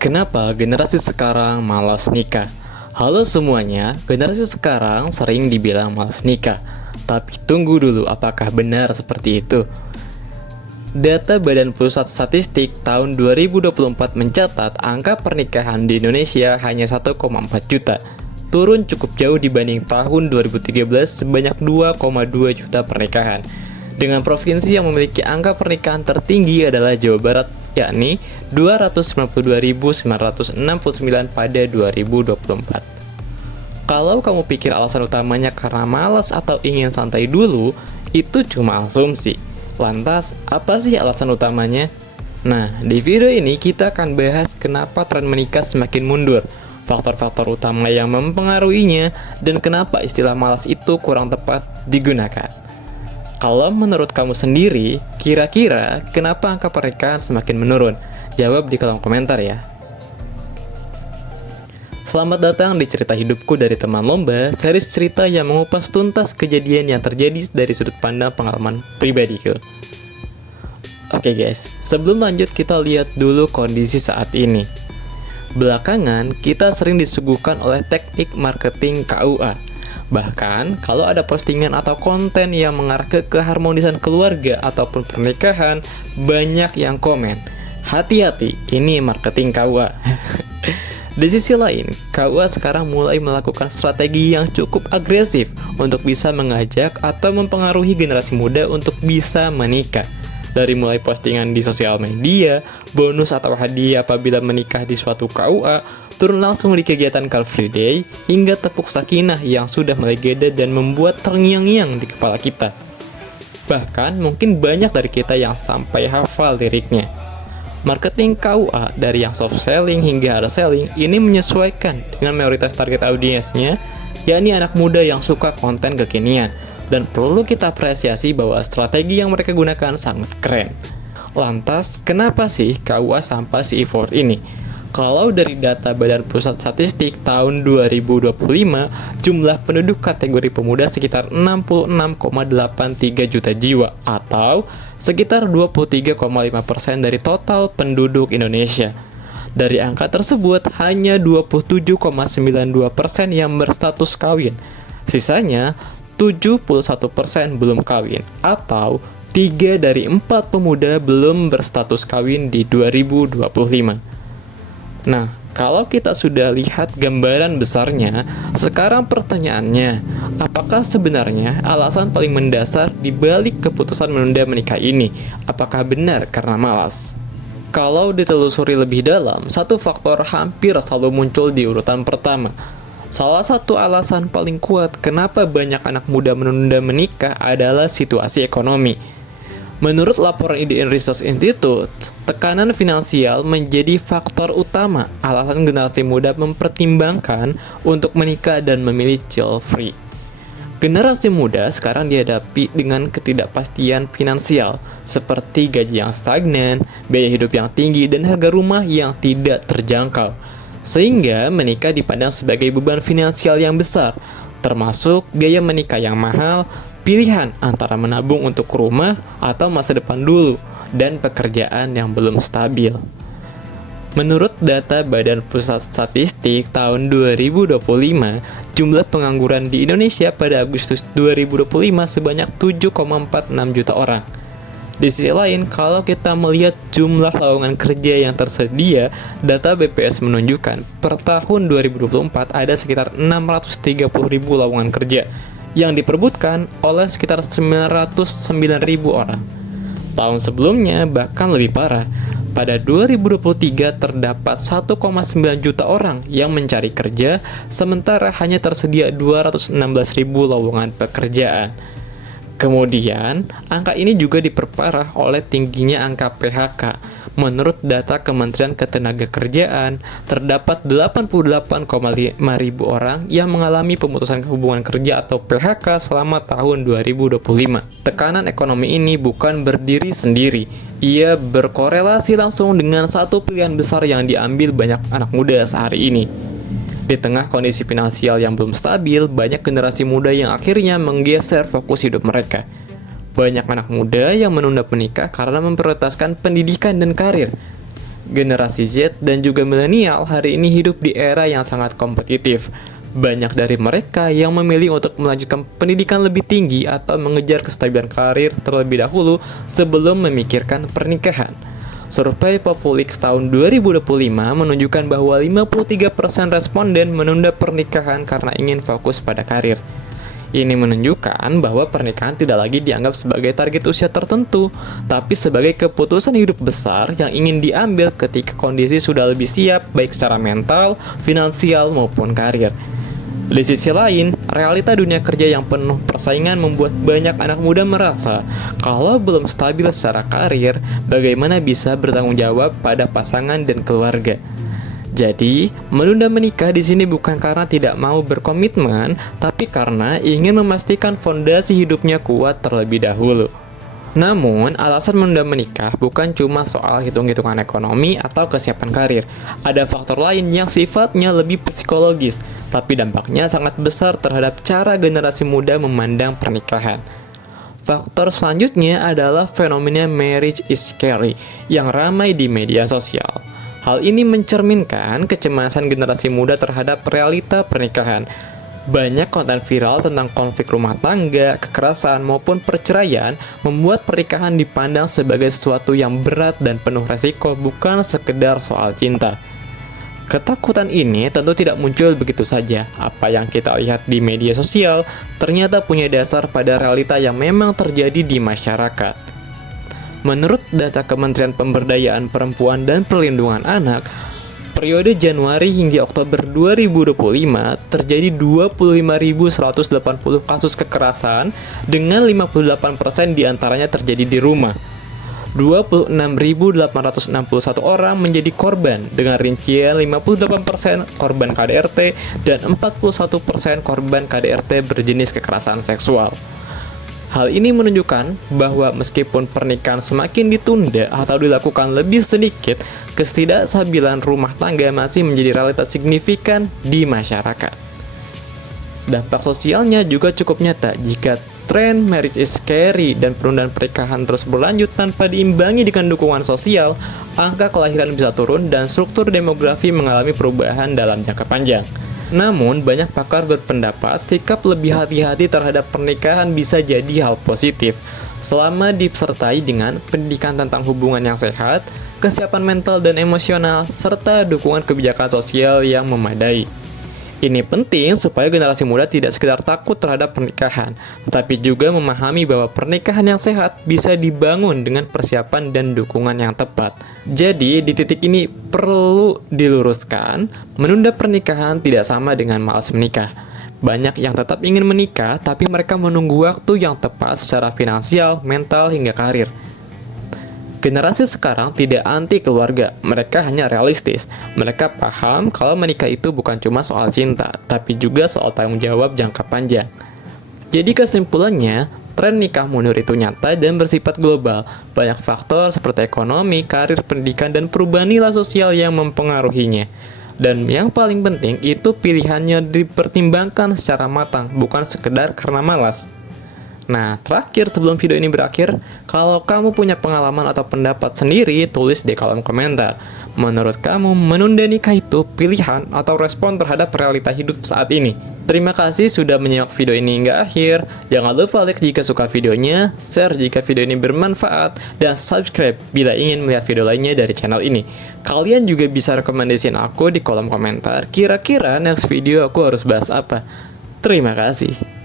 Kenapa generasi sekarang malas nikah? Halo semuanya, generasi sekarang sering dibilang malas nikah. Tapi tunggu dulu, apakah benar seperti itu? Data Badan Pusat Statistik tahun 2024 mencatat angka pernikahan di Indonesia hanya 1,4 juta. Turun cukup jauh dibanding tahun 2013 sebanyak 2,2 juta pernikahan. Dengan provinsi yang memiliki angka pernikahan tertinggi adalah Jawa Barat, yakni 292.969 pada 2024. Kalau kamu pikir alasan utamanya karena malas atau ingin santai dulu, itu cuma asumsi. Lantas, apa sih alasan utamanya? Nah, di video ini kita akan bahas kenapa tren menikah semakin mundur, faktor-faktor utama yang mempengaruhinya, dan kenapa istilah malas itu kurang tepat digunakan. Kalau menurut kamu sendiri, kira-kira kenapa angka pernikahan semakin menurun? Jawab di kolom komentar ya. Selamat datang di Cerita Hidupku dari Teman Lomba, series cerita yang mengupas tuntas kejadian yang terjadi dari sudut pandang pengalaman pribadiku. Oke guys, sebelum lanjut kita lihat dulu kondisi saat ini. Belakangan, kita sering disuguhkan oleh teknik marketing KUA. Bahkan, kalau ada postingan atau konten yang mengarah ke keharmonisan keluarga ataupun pernikahan, banyak yang komen, hati-hati, ini marketing KUA. Di sisi lain, KUA sekarang mulai melakukan strategi yang cukup agresif untuk bisa mengajak atau mempengaruhi generasi muda untuk bisa menikah. Dari mulai postingan di sosial media, bonus atau hadiah apabila menikah di suatu KUA, turun langsung di kegiatan Car Free Day, hingga tepuk sakinah yang sudah melegenda dan membuat terngiang-ngiang di kepala kita. Bahkan mungkin banyak dari kita yang sampai hafal liriknya. Marketing KUA dari yang soft selling hingga hard selling ini menyesuaikan dengan mayoritas target audiensnya, yakni anak muda yang suka konten kekinian. Dan perlu kita apresiasi bahwa strategi yang mereka gunakan sangat keren. Lantas, kenapa sih KUA sampai se-effort ini? Kalau dari data Badan Pusat Statistik tahun 2025, jumlah penduduk kategori pemuda sekitar 66,83 juta jiwa atau sekitar 23,5% dari total penduduk Indonesia. Dari angka tersebut, hanya 27,92% yang berstatus kawin. Sisanya, 71% belum kawin atau 3 dari 4 pemuda belum berstatus kawin di 2025. Nah, kalau kita sudah lihat gambaran besarnya, sekarang pertanyaannya, apakah sebenarnya alasan paling mendasar di balik keputusan menunda menikah ini? Apakah benar karena malas? Kalau ditelusuri lebih dalam, satu faktor hampir selalu muncul di urutan pertama. Salah satu alasan paling kuat kenapa banyak anak muda menunda menikah adalah situasi ekonomi. Menurut laporan IDN Research Institute, tekanan finansial menjadi faktor utama alasan generasi muda mempertimbangkan untuk menikah dan memilih child free. Generasi muda sekarang dihadapi dengan ketidakpastian finansial, seperti gaji yang stagnan, biaya hidup yang tinggi, dan harga rumah yang tidak terjangkau. Sehingga menikah dipandang sebagai beban finansial yang besar, termasuk biaya menikah yang mahal, pilihan antara menabung untuk rumah atau masa depan dulu, dan pekerjaan yang belum stabil. Menurut data Badan Pusat Statistik tahun 2025, jumlah pengangguran di Indonesia pada Agustus 2025 sebanyak 7,46 juta orang. Di sisi lain, kalau kita melihat jumlah lowongan kerja yang tersedia, data BPS menunjukkan per tahun 2024 ada sekitar 630.000 lowongan kerja yang diperebutkan oleh sekitar 909.000 orang. Tahun sebelumnya bahkan lebih parah. Pada 2023 terdapat 1,9 juta orang yang mencari kerja, sementara hanya tersedia 216.000 lowongan pekerjaan. Kemudian, angka ini juga diperparah oleh tingginya angka PHK. Menurut data Kementerian Ketenagakerjaan, terdapat 88,5 ribu orang yang mengalami pemutusan hubungan kerja atau PHK selama tahun 2025. Tekanan ekonomi ini bukan berdiri sendiri. Ia berkorelasi langsung dengan satu pilihan besar yang diambil banyak anak muda sehari ini. Di tengah kondisi finansial yang belum stabil, banyak generasi muda yang akhirnya menggeser fokus hidup mereka. Banyak anak muda yang menunda menikah karena memprioritaskan pendidikan dan karir. Generasi Z dan juga milenial hari ini hidup di era yang sangat kompetitif. Banyak dari mereka yang memilih untuk melanjutkan pendidikan lebih tinggi atau mengejar kestabilan karir terlebih dahulu sebelum memikirkan pernikahan. Survei Populix tahun 2025 menunjukkan bahwa 53% responden menunda pernikahan karena ingin fokus pada karir. Ini menunjukkan bahwa pernikahan tidak lagi dianggap sebagai target usia tertentu, tapi sebagai keputusan hidup besar yang ingin diambil ketika kondisi sudah lebih siap baik secara mental, finansial, maupun karir. Di sisi lain, realita dunia kerja yang penuh persaingan membuat banyak anak muda merasa kalau belum stabil secara karir, bagaimana bisa bertanggung jawab pada pasangan dan keluarga. Jadi, menunda menikah di sini bukan karena tidak mau berkomitmen, tapi karena ingin memastikan fondasi hidupnya kuat terlebih dahulu. Namun, alasan menunda menikah bukan cuma soal hitung-hitungan ekonomi atau kesiapan karir. Ada faktor lain yang sifatnya lebih psikologis, tapi dampaknya sangat besar terhadap cara generasi muda memandang pernikahan. Faktor selanjutnya adalah fenomena marriage is scary yang ramai di media sosial. Hal ini mencerminkan kecemasan generasi muda terhadap realita pernikahan. Banyak konten viral tentang konflik rumah tangga, kekerasan, maupun perceraian membuat pernikahan dipandang sebagai sesuatu yang berat dan penuh resiko, bukan sekedar soal cinta. Ketakutan ini tentu tidak muncul begitu saja. Apa yang kita lihat di media sosial ternyata punya dasar pada realita yang memang terjadi di masyarakat. Menurut data Kementerian Pemberdayaan Perempuan dan Perlindungan Anak, periode Januari hingga Oktober 2025 terjadi 25.180 kasus kekerasan dengan 58% diantaranya terjadi di rumah. 26.861 orang menjadi korban dengan rincian 58% korban KDRT dan 41% korban KDRT berjenis kekerasan seksual. Hal ini menunjukkan bahwa meskipun pernikahan semakin ditunda atau dilakukan lebih sedikit, ketidakstabilan rumah tangga masih menjadi realitas signifikan di masyarakat. Dampak sosialnya juga cukup nyata jika tren marriage is scary dan penundaan pernikahan terus berlanjut tanpa diimbangi dengan dukungan sosial, angka kelahiran bisa turun dan struktur demografi mengalami perubahan dalam jangka panjang. Namun, banyak pakar berpendapat sikap lebih hati-hati terhadap pernikahan bisa jadi hal positif selama disertai dengan pendidikan tentang hubungan yang sehat, kesiapan mental dan emosional, serta dukungan kebijakan sosial yang memadai. Ini penting supaya generasi muda tidak sekedar takut terhadap pernikahan, tetapi juga memahami bahwa pernikahan yang sehat bisa dibangun dengan persiapan dan dukungan yang tepat. Jadi, di titik ini perlu diluruskan, menunda pernikahan tidak sama dengan malas menikah. Banyak yang tetap ingin menikah, tapi mereka menunggu waktu yang tepat secara finansial, mental, hingga karir. Generasi sekarang tidak anti keluarga, mereka hanya realistis. Mereka paham kalau menikah itu bukan cuma soal cinta, tapi juga soal tanggung jawab jangka panjang. Jadi kesimpulannya, tren nikah mundur itu nyata dan bersifat global. Banyak faktor seperti ekonomi, karir, pendidikan, dan perubahan nilai sosial yang mempengaruhinya. Dan yang paling penting itu pilihannya dipertimbangkan secara matang, bukan sekedar karena malas. Nah, terakhir sebelum video ini berakhir, kalau kamu punya pengalaman atau pendapat sendiri, tulis di kolom komentar. Menurut kamu, menunda nikah itu pilihan atau respon terhadap realita hidup saat ini? Terima kasih sudah menyimak video ini hingga akhir. Jangan lupa like jika suka videonya, share jika video ini bermanfaat, dan subscribe bila ingin melihat video lainnya dari channel ini. Kalian juga bisa rekomendasiin aku di kolom komentar, kira-kira next video aku harus bahas apa. Terima kasih.